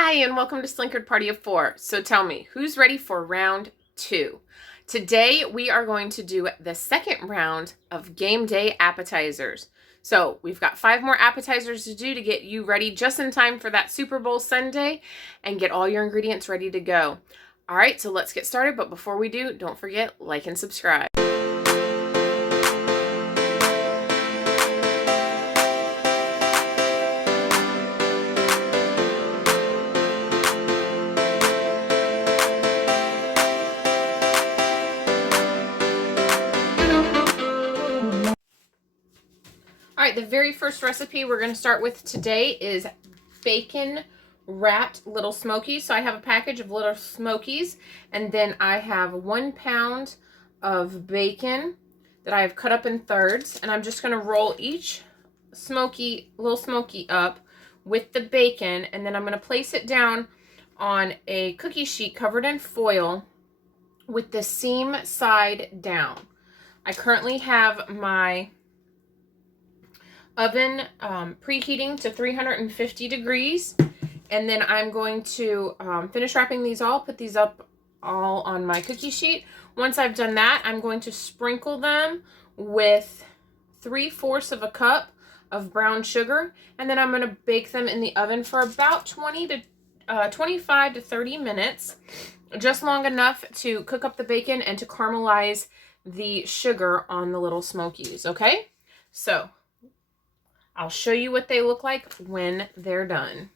Hi, and welcome to Slinkard Party of 4. So tell me, who's ready for round 2? Today, we are going to do the second round of game day appetizers. So we've got 5 more appetizers to do to get you ready just in time for that Super Bowl Sunday and get all your ingredients ready to go. All right, so let's get started. But before we do, don't forget, like and subscribe. All right, the very first recipe we're going to start with today is bacon wrapped little Smokies. So I have a package of little Smokies, and then I have 1 pound of bacon that I have cut up in thirds, and I'm just going to roll each little Smoky up with the bacon, and then I'm going to place it down on a cookie sheet covered in foil with the seam side down. I currently have my oven preheating to 350 degrees, and then I'm going to finish wrapping these all, put these up all on my cookie sheet. Once I've done that, I'm going to sprinkle them with 3/4 of a cup of brown sugar, and then I'm going to bake them in the oven for about 25 to 30 minutes, just long enough to cook up the bacon and to caramelize the sugar on the little Smokies, okay? So I'll show you what they look like when they're done.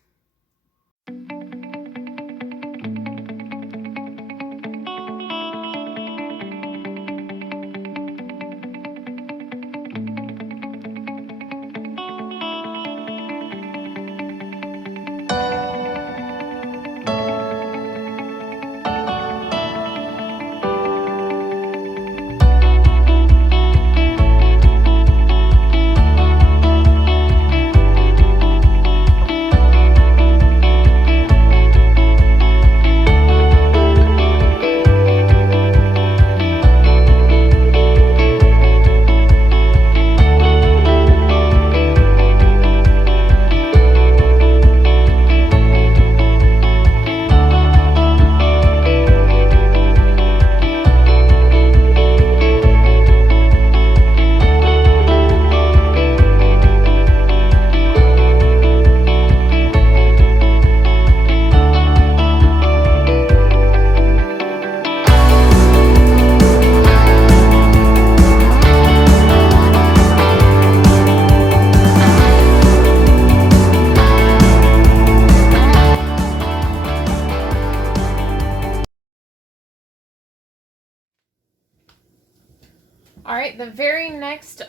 All right, the very next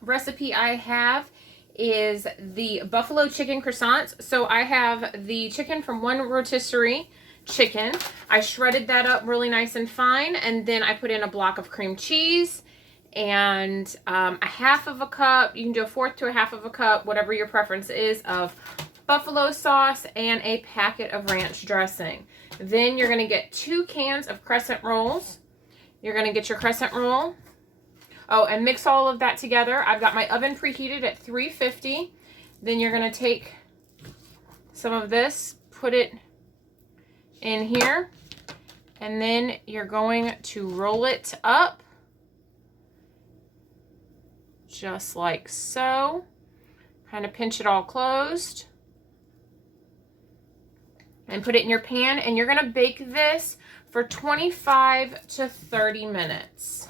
recipe I have is the buffalo chicken croissants. So I have the chicken from one rotisserie chicken. I shredded that up really nice and fine, and then I put in a block of cream cheese and a 1/2 of a cup, you can do 1/4 to a 1/2 of a cup, whatever your preference is, of buffalo sauce and a packet of ranch dressing. Then you're going to get 2 cans of crescent rolls. You're going to get your crescent roll. Oh, and mix all of that together. I've got my oven preheated at 350. Then you're going to take some of this, put it in here, and then you're going to roll it up just like so. Kind of pinch it all closed and put it in your pan, and you're going to bake this for 25 to 30 minutes.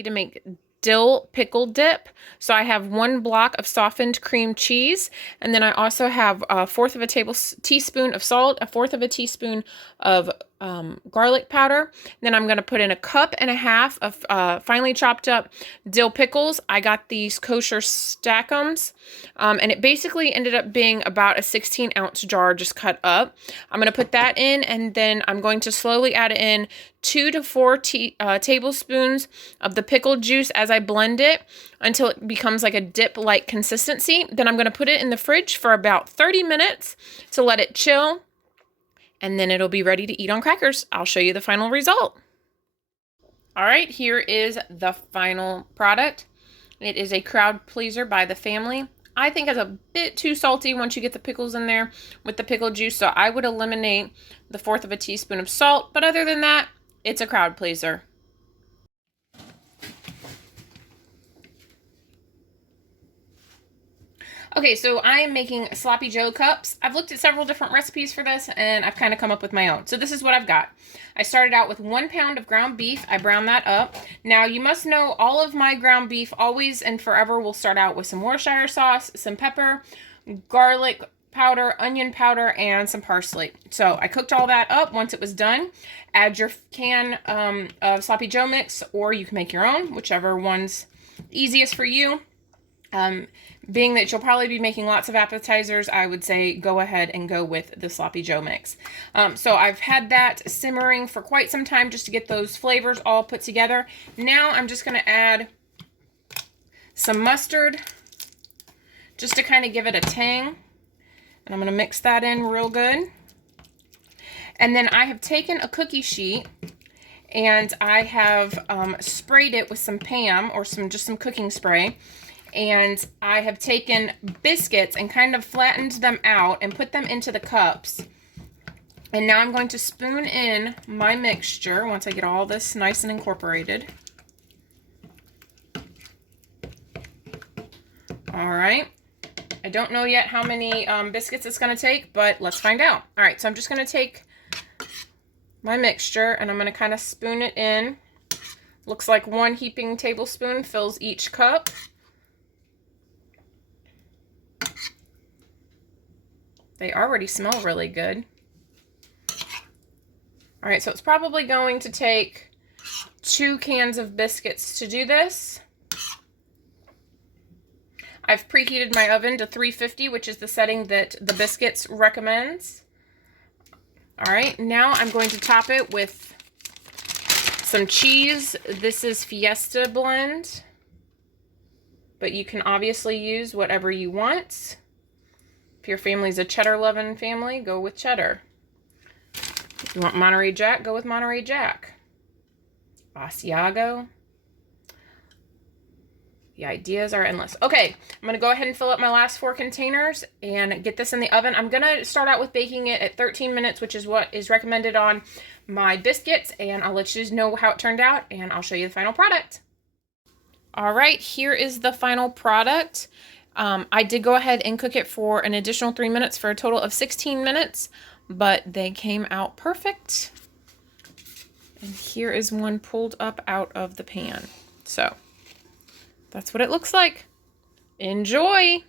ready to make Dill Pickle Dip. So I have 1 block of softened cream cheese, and then I also have 1/4 of a teaspoon of salt, 1/4 of a teaspoon of garlic powder. Then I'm going to put in 1.5 cups of finely chopped up dill pickles. I got these kosher stackums, and it basically ended up being about a 16-ounce jar just cut up. I'm going to put that in, and then I'm going to slowly add in 2 to 4 tablespoons of the pickle juice as I blend it until it becomes like a dip-like consistency. Then I'm going to put it in the fridge for about 30 minutes to let it chill, and then it'll be ready to eat on crackers. I'll show you the final result. All right, here is the final product. It is a crowd pleaser by the family. I think it's a bit too salty once you get the pickles in there with the pickle juice, so I would eliminate the 1/4 of a teaspoon of salt, but other than that, it's a crowd pleaser. Okay, so I am making Sloppy Joe cups. I've looked at several different recipes for this, and I've kind of come up with my own. So this is what I've got. I started out with 1 pound of ground beef. I browned that up. Now, you must know all of my ground beef always and forever will start out with some Worcestershire sauce, some pepper, garlic powder, onion powder, and some parsley. So I cooked all that up. Once it was done, add your can of Sloppy Joe mix, or you can make your own, whichever one's easiest for you. Being that you'll probably be making lots of appetizers, I would say go ahead and go with the Sloppy Joe mix. So I've had that simmering for quite some time just to get those flavors all put together. Now I'm just going to add some mustard just to kind of give it a tang. And I'm going to mix that in real good. And then I have taken a cookie sheet and I have sprayed it with some Pam or just some cooking spray. And I have taken biscuits and kind of flattened them out and put them into the cups. And now I'm going to spoon in my mixture once I get all this nice and incorporated. All right. I don't know yet how many biscuits it's going to take, but let's find out. All right, so I'm just going to take my mixture and I'm going to kind of spoon it in. Looks like 1 heaping tablespoon fills each cup. They already smell really good. All right, so it's probably going to take 2 cans of biscuits to do this. I've preheated my oven to 350, which is the setting that the biscuits recommends. All right, now I'm going to top it with some cheese. This is Fiesta blend, but you can obviously use whatever you want. If your family's a cheddar-loving family, go with cheddar. If you want Monterey Jack, go with Monterey Jack. Asiago. The ideas are endless. Okay, I'm going to go ahead and fill up my last 4 containers and get this in the oven. I'm going to start out with baking it at 13 minutes, which is what is recommended on my biscuits, and I'll let you know how it turned out, and I'll show you the final product. All right, here is the final product. I did go ahead and cook it for an additional 3 minutes for a total of 16 minutes, but they came out perfect. And here is one pulled up out of the pan. So that's what it looks like. Enjoy!